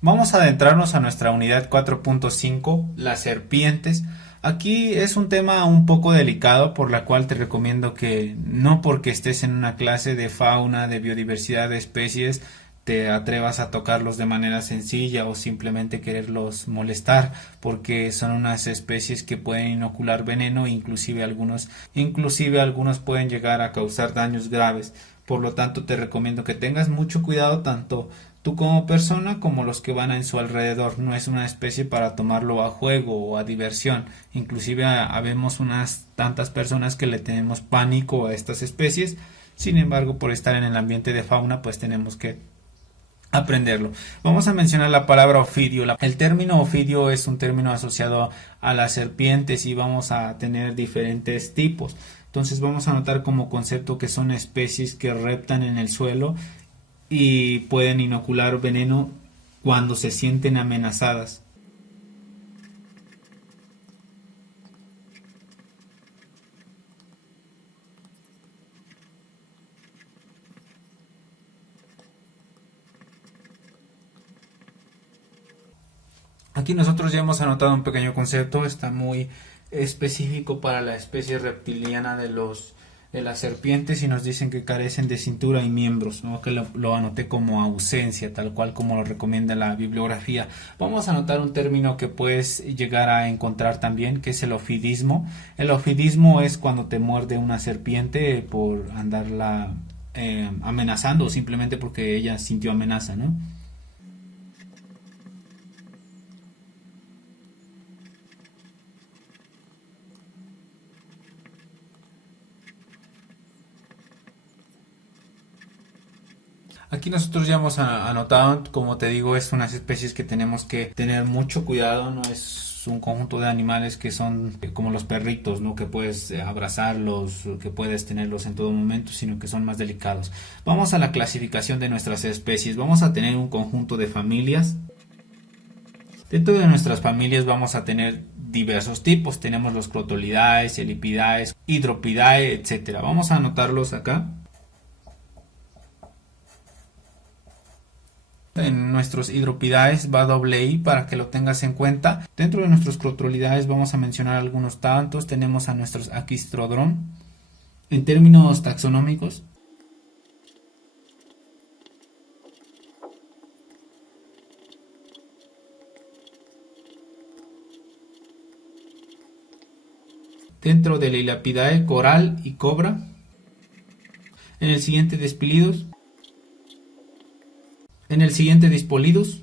Vamos a adentrarnos a nuestra unidad 4.5, las serpientes. Aquí es un tema un poco delicado, por la cual te recomiendo que no porque estés en una clase de fauna, de biodiversidad de especies, te atrevas a tocarlos de manera sencilla o simplemente quererlos molestar, porque son unas especies que pueden inocular veneno, inclusive algunos pueden llegar a causar daños graves. Por lo tanto, te recomiendo que tengas mucho cuidado tanto tú como persona como los que van en su alrededor. No es una especie para tomarlo a juego o a diversión. Inclusive habemos unas tantas personas que le tenemos pánico a estas especies. Sin embargo, por estar en el ambiente de fauna, pues tenemos que aprenderlo. Vamos a mencionar la palabra ofidio. El término ofidio es un término asociado a las serpientes y vamos a tener diferentes tipos. Entonces vamos a notar como concepto que son especies que reptan en el suelo y pueden inocular veneno cuando se sienten amenazadas. Aquí nosotros ya hemos anotado un pequeño concepto, está muy específico para la especie reptiliana de las serpientes y nos dicen que carecen de cintura y miembros, ¿no? Que lo anoté como ausencia, tal cual como lo recomienda la bibliografía. Vamos a anotar un término que puedes llegar a encontrar también, que es el ofidismo. El ofidismo es cuando te muerde una serpiente por andarla amenazando o simplemente porque ella sintió amenaza, ¿no? Aquí nosotros ya hemos anotado, como te digo, es unas especies que tenemos que tener mucho cuidado, no es un conjunto de animales que son como los perritos, ¿no? Que puedes abrazarlos, que puedes tenerlos en todo momento, sino que son más delicados. Vamos a la clasificación de nuestras especies. Vamos a tener un conjunto de familias. Dentro de nuestras familias vamos a tener diversos tipos. Tenemos los Crotolidae, Elipidae, Hydropidae, etcétera. Vamos a anotarlos acá. En nuestros hidropidaes va doble I para que lo tengas en cuenta. Dentro de nuestros crotolidaes vamos a mencionar algunos tantos. Tenemos a nuestros Aquistrodron. En términos taxonómicos, dentro de la Elapidae, coral y cobra. En el siguiente Despilidos. En el siguiente Dispolidus.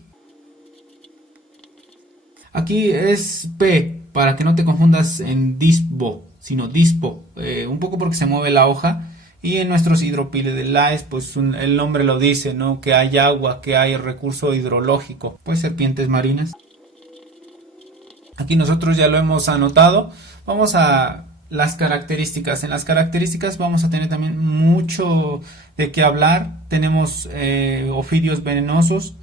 Aquí es P, para que no te confundas en dispo, sino dispo, un poco porque se mueve la hoja. Y en nuestros hidropilidaes, pues el nombre lo dice, ¿no? Que hay agua, que hay recurso hidrológico, pues serpientes marinas. Aquí nosotros ya lo hemos anotado. Vamos a las características. En las características vamos a tener también mucho de qué hablar. Tenemos ofidios venenosos.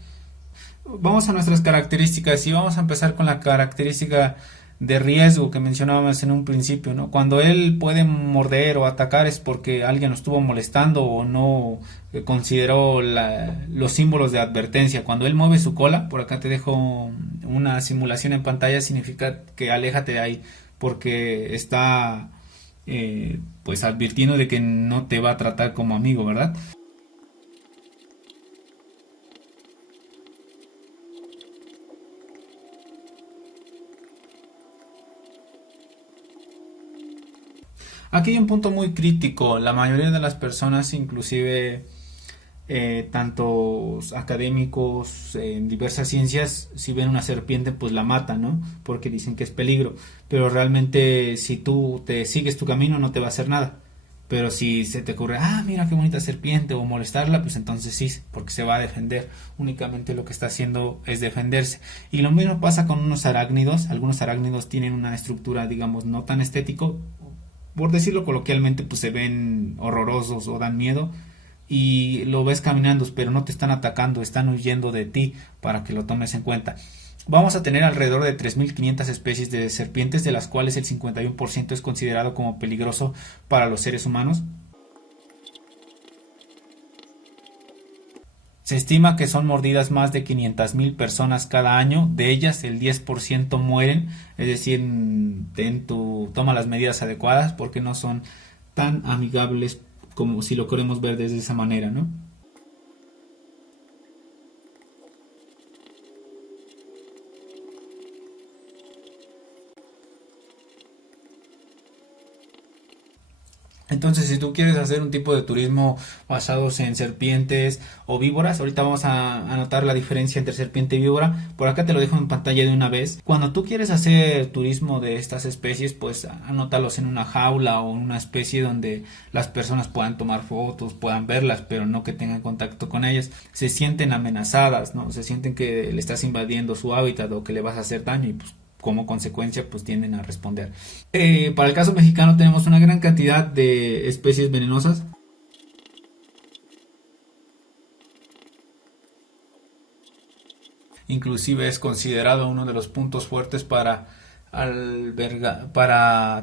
Vamos a nuestras características y vamos a empezar con la característica de riesgo que mencionábamos en un principio, ¿no? Cuando él puede morder o atacar es porque alguien lo estuvo molestando o no consideró los símbolos de advertencia. Cuando él mueve su cola, por acá te dejo una simulación en pantalla, significa que aléjate de ahí porque está pues advirtiendo de que no te va a tratar como amigo, ¿verdad? Aquí hay un punto muy crítico. La mayoría de las personas, inclusive tantos académicos en diversas ciencias, si ven una serpiente, pues la matan, ¿no? Porque dicen que es peligro. Pero realmente, si tú te sigues tu camino, no te va a hacer nada. Pero si se te ocurre, ah, mira qué bonita serpiente, o molestarla, pues entonces sí, porque se va a defender. Únicamente lo que está haciendo es defenderse. Y lo mismo pasa con unos arácnidos. Algunos arácnidos tienen una estructura, digamos, no tan estético, por decirlo coloquialmente, pues se ven horrorosos o dan miedo y lo ves caminando, pero no te están atacando, están huyendo de ti para que lo tomes en cuenta. Vamos a tener alrededor de 3.500 especies de serpientes, de las cuales el 51% es considerado como peligroso para los seres humanos. Se estima que son mordidas más de 500.000 personas cada año, de ellas el 10% mueren, es decir, toma las medidas adecuadas porque no son tan amigables como si lo queremos ver desde esa manera, ¿no? Entonces, si tú quieres hacer un tipo de turismo basados en serpientes o víboras, ahorita vamos a anotar la diferencia entre serpiente y víbora. Por acá te lo dejo en pantalla de una vez. Cuando tú quieres hacer turismo de estas especies, pues anótalos en una jaula o en una especie donde las personas puedan tomar fotos, puedan verlas, pero no que tengan contacto con ellas. Se sienten amenazadas, ¿no? Se sienten que le estás invadiendo su hábitat o que le vas a hacer daño y pues como consecuencia pues tienden a responder. Para el caso mexicano tenemos una gran cantidad de especies venenosas. Inclusive es considerado uno de los puntos fuertes para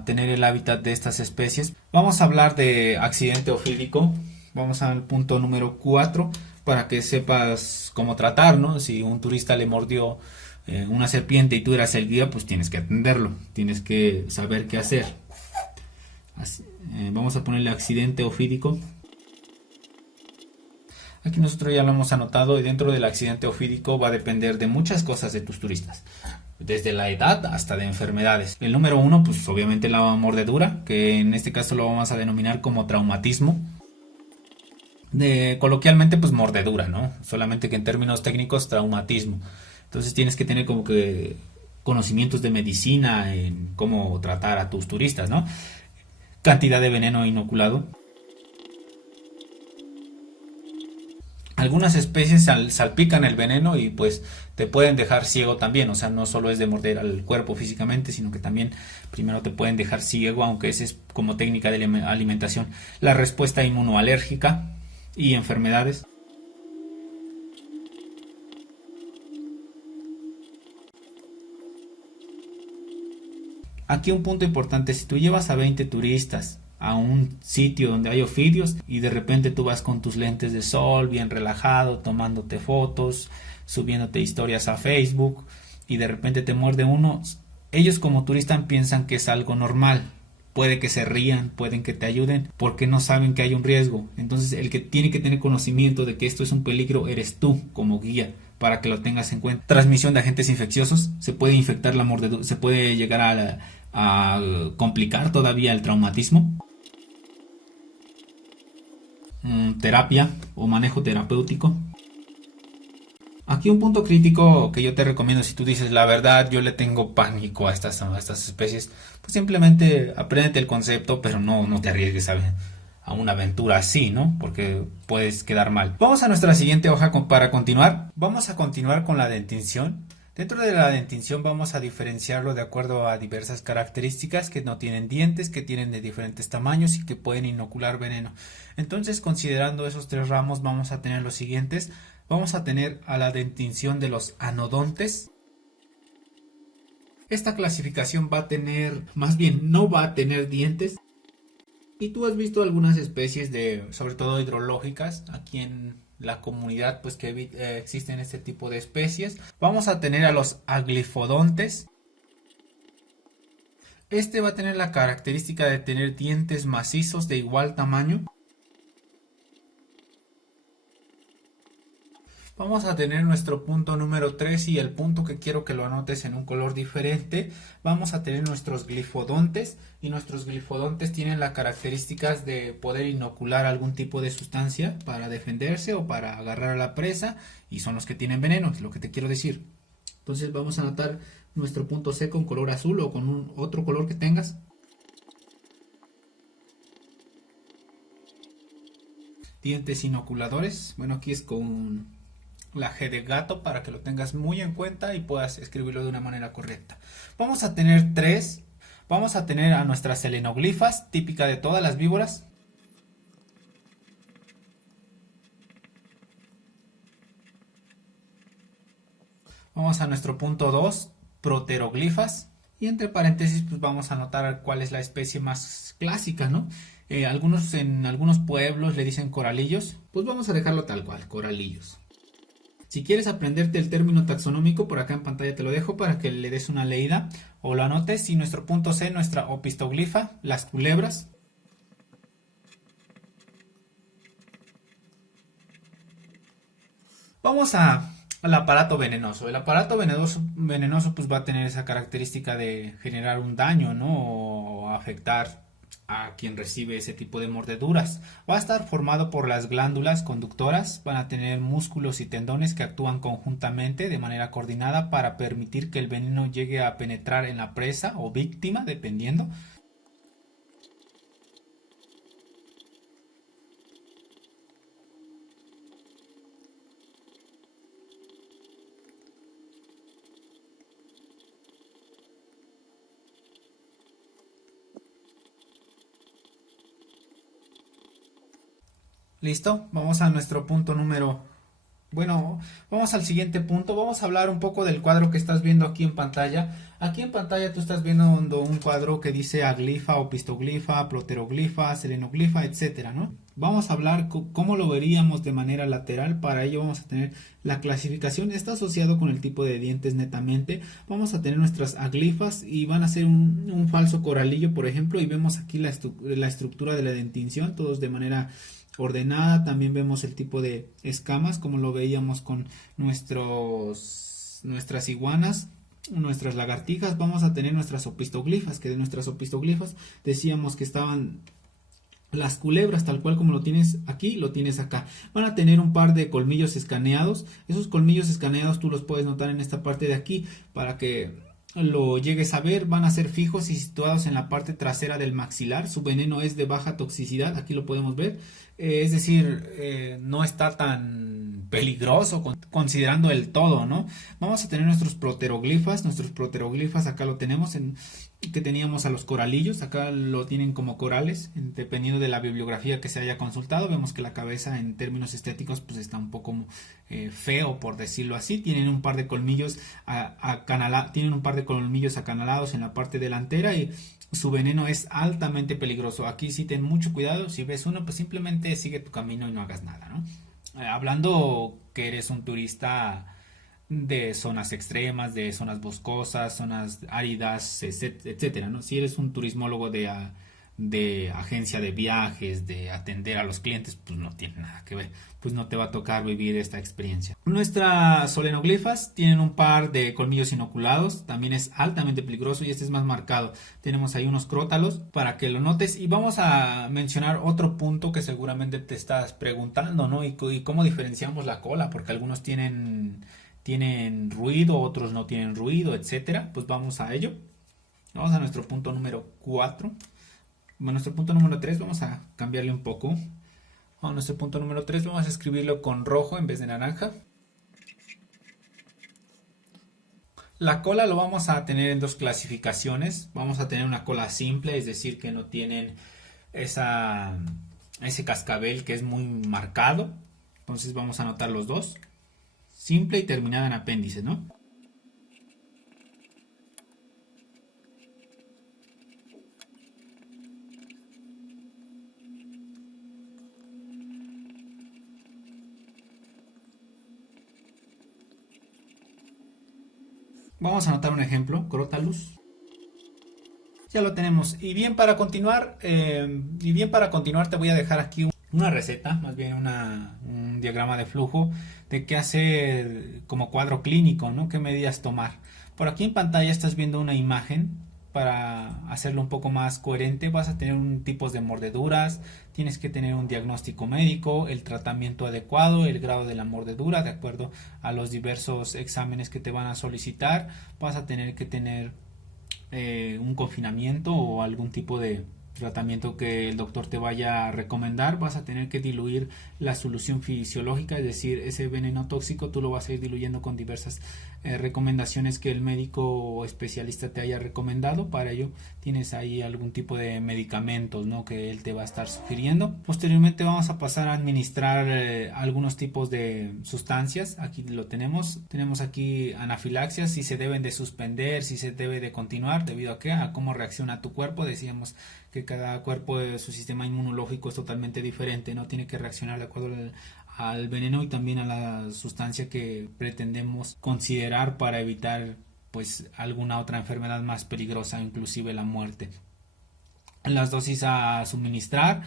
tener el hábitat de estas especies. Vamos a hablar de accidente ofídico. Vamos al punto número 4 para que sepas cómo tratar, ¿no? Si un turista le mordió una serpiente y tú eras el guía, pues tienes que atenderlo, tienes que saber qué hacer. Vamos a ponerle accidente ofídico. Aquí nosotros ya lo hemos anotado y dentro del accidente ofídico va a depender de muchas cosas de tus turistas, desde la edad hasta de enfermedades. El número 1, pues obviamente la mordedura, que en este caso lo vamos a denominar como traumatismo. Coloquialmente pues mordedura, ¿no? Solamente que en términos técnicos traumatismo. Entonces tienes que tener como que conocimientos de medicina en cómo tratar a tus turistas, ¿no? Cantidad de veneno inoculado. Algunas especies salpican el veneno y pues te pueden dejar ciego también, o sea, no solo es de morder al cuerpo físicamente, sino que también primero te pueden dejar ciego, aunque esa es como técnica de alimentación. La respuesta inmunoalérgica y enfermedades. Aquí un punto importante, si tú llevas a 20 turistas a un sitio donde hay ofidios y de repente tú vas con tus lentes de sol, bien relajado, tomándote fotos, subiéndote historias a Facebook y de repente te muerde uno, ellos como turistas piensan que es algo normal. Puede que se rían, pueden que te ayuden, porque no saben que hay un riesgo. Entonces el que tiene que tener conocimiento de que esto es un peligro eres tú como guía, para que lo tengas en cuenta. Transmisión de agentes infecciosos, se puede infectar la mordedura, se puede llegar a complicar todavía el traumatismo. Terapia o manejo terapéutico. Aquí un punto crítico que yo te recomiendo, si tú dices la verdad, yo le tengo pánico a estas especies, pues simplemente apréndete el concepto, pero no te arriesgues a una aventura así, ¿no? Porque puedes quedar mal. Vamos a nuestra siguiente hoja para continuar. Vamos a continuar con la dentición. Dentro de la dentición vamos a diferenciarlo de acuerdo a diversas características que no tienen dientes, que tienen de diferentes tamaños y que pueden inocular veneno. Entonces, considerando esos tres ramos, vamos a tener los siguientes. Vamos a tener a la dentición de los anodontes. Esta clasificación va a tener, más bien no va a tener dientes. Y tú has visto algunas especies sobre todo hidrológicas, aquí en la comunidad, pues que existen este tipo de especies. Vamos a tener a los aglifodontes. Este va a tener la característica de tener dientes macizos de igual tamaño. Vamos a tener nuestro punto número 3 y el punto que quiero que lo anotes en un color diferente. Vamos a tener nuestros glifodontes y nuestros glifodontes tienen las características de poder inocular algún tipo de sustancia para defenderse o para agarrar a la presa y son los que tienen veneno, es lo que te quiero decir. Entonces vamos a anotar nuestro punto C con color azul o con otro color que tengas. Dientes inoculadores, bueno, aquí es con la G de gato para que lo tengas muy en cuenta y puedas escribirlo de una manera correcta. Vamos a tener tres. Vamos a tener a nuestras selenoglifas, típica de todas las víboras. Vamos a nuestro punto 2, proteroglifas. Y entre paréntesis pues vamos a anotar cuál es la especie más clásica, ¿no? En algunos pueblos le dicen coralillos. Pues vamos a dejarlo tal cual, coralillos. Si quieres aprenderte el término taxonómico, por acá en pantalla te lo dejo para que le des una leída o lo anotes. Y nuestro punto C, nuestra opistoglifa, las culebras. Vamos al aparato venenoso. El aparato venenoso pues va a tener esa característica de generar un daño, ¿no? O afectar a quien recibe ese tipo de mordeduras. Va a estar formado por las glándulas conductoras, van a tener músculos y tendones que actúan conjuntamente de manera coordinada para permitir que el veneno llegue a penetrar en la presa o víctima, dependiendo. ¿Listo? Vamos a nuestro punto número. Bueno, vamos al siguiente punto. Vamos a hablar un poco del cuadro que estás viendo aquí en pantalla. Aquí en pantalla tú estás viendo un cuadro que dice aglifa, opistoglifa, ploteroglifa, selenoglifa, etcétera, ¿no? Vamos a hablar cómo lo veríamos de manera lateral. Para ello vamos a tener la clasificación. Está asociado con el tipo de dientes netamente. Vamos a tener nuestras aglifas y van a ser un falso coralillo, por ejemplo. Y vemos aquí la estructura de la dentición, todos de manera ordenada. También vemos el tipo de escamas como lo veíamos con nuestras iguanas, nuestras lagartijas. Vamos a tener nuestras opistoglifas, que de nuestras opistoglifas decíamos que estaban las culebras, tal cual como lo tienes aquí, lo tienes acá. Van a tener un par de colmillos escaneados. Esos colmillos escaneados tú los puedes notar en esta parte de aquí para que lo llegues a ver. Van a ser fijos y situados en la parte trasera del maxilar. Su veneno es de baja toxicidad, aquí lo podemos ver. Es decir, no está tan peligroso considerando el todo, ¿no? Vamos a tener nuestros proteroglifas, acá lo tenemos que teníamos a los coralillos, acá lo tienen como corales, dependiendo de la bibliografía que se haya consultado. Vemos que la cabeza en términos estéticos pues está un poco feo, por decirlo así. Tienen un par de colmillos acanalados en la parte delantera y su veneno es altamente peligroso. Aquí sí ten mucho cuidado. Si ves uno, pues simplemente sigue tu camino y no hagas nada, ¿no? Hablando que eres un turista de zonas extremas, de zonas boscosas, zonas áridas, etcétera, ¿no? Si eres un turismólogo de agencia de viajes, de atender a los clientes, pues no tiene nada que ver, pues no te va a tocar vivir esta experiencia. Nuestras solenoglifas tienen un par de colmillos inoculados, también es altamente peligroso y este es más marcado. Tenemos ahí unos crótalos para que lo notes y vamos a mencionar otro punto que seguramente te estás preguntando, ¿no? Y cómo diferenciamos la cola, porque algunos tienen ruido, otros no tienen ruido, etcétera. Pues vamos a ello. Vamos a nuestro punto número 4. Bueno, nuestro punto número 3 vamos a cambiarle un poco. A nuestro punto número 3 vamos a escribirlo con rojo en vez de naranja. La cola lo vamos a tener en dos clasificaciones. Vamos a tener una cola simple, es decir, que no tienen ese cascabel que es muy marcado. Entonces vamos a anotar los dos. Simple y terminada en apéndice, ¿no? Vamos a anotar un ejemplo, Crotalus. Ya lo tenemos. Y bien para continuar, te voy a dejar aquí una receta, más bien un diagrama de flujo de qué hacer como cuadro clínico, ¿no? Qué medidas tomar. Por aquí en pantalla estás viendo una imagen. Para hacerlo un poco más coherente vas a tener un tipos de mordeduras, tienes que tener un diagnóstico médico, el tratamiento adecuado, el grado de la mordedura de acuerdo a los diversos exámenes que te van a solicitar. Vas a tener que tener un confinamiento o algún tipo de tratamiento que el doctor te vaya a recomendar. Vas a tener que diluir la solución fisiológica, es decir, ese veneno tóxico tú lo vas a ir diluyendo con diversas recomendaciones que el médico o especialista te haya recomendado. Para ello tienes ahí algún tipo de medicamentos, ¿no?, que él te va a estar sugiriendo. Posteriormente vamos a pasar a administrar algunos tipos de sustancias. Aquí lo tenemos aquí anafilaxias, si se deben de suspender, si se debe de continuar, debido a qué, a cómo reacciona tu cuerpo. Decíamos que cada cuerpo, su sistema inmunológico es totalmente diferente, no tiene que reaccionar de acuerdo al veneno y también a la sustancia que pretendemos considerar para evitar pues alguna otra enfermedad más peligrosa, inclusive la muerte. Las dosis a suministrar,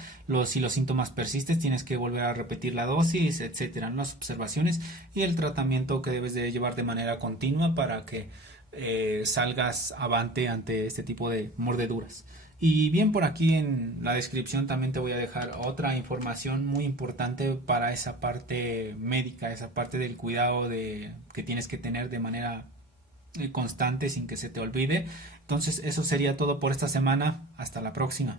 si los síntomas persisten tienes que volver a repetir la dosis, etcétera, las observaciones y el tratamiento que debes de llevar de manera continua para que salgas avante ante este tipo de mordeduras. Y bien, por aquí en la descripción también te voy a dejar otra información muy importante para esa parte médica, esa parte del cuidado que tienes que tener de manera constante sin que se te olvide. Entonces eso sería todo por esta semana. Hasta la próxima.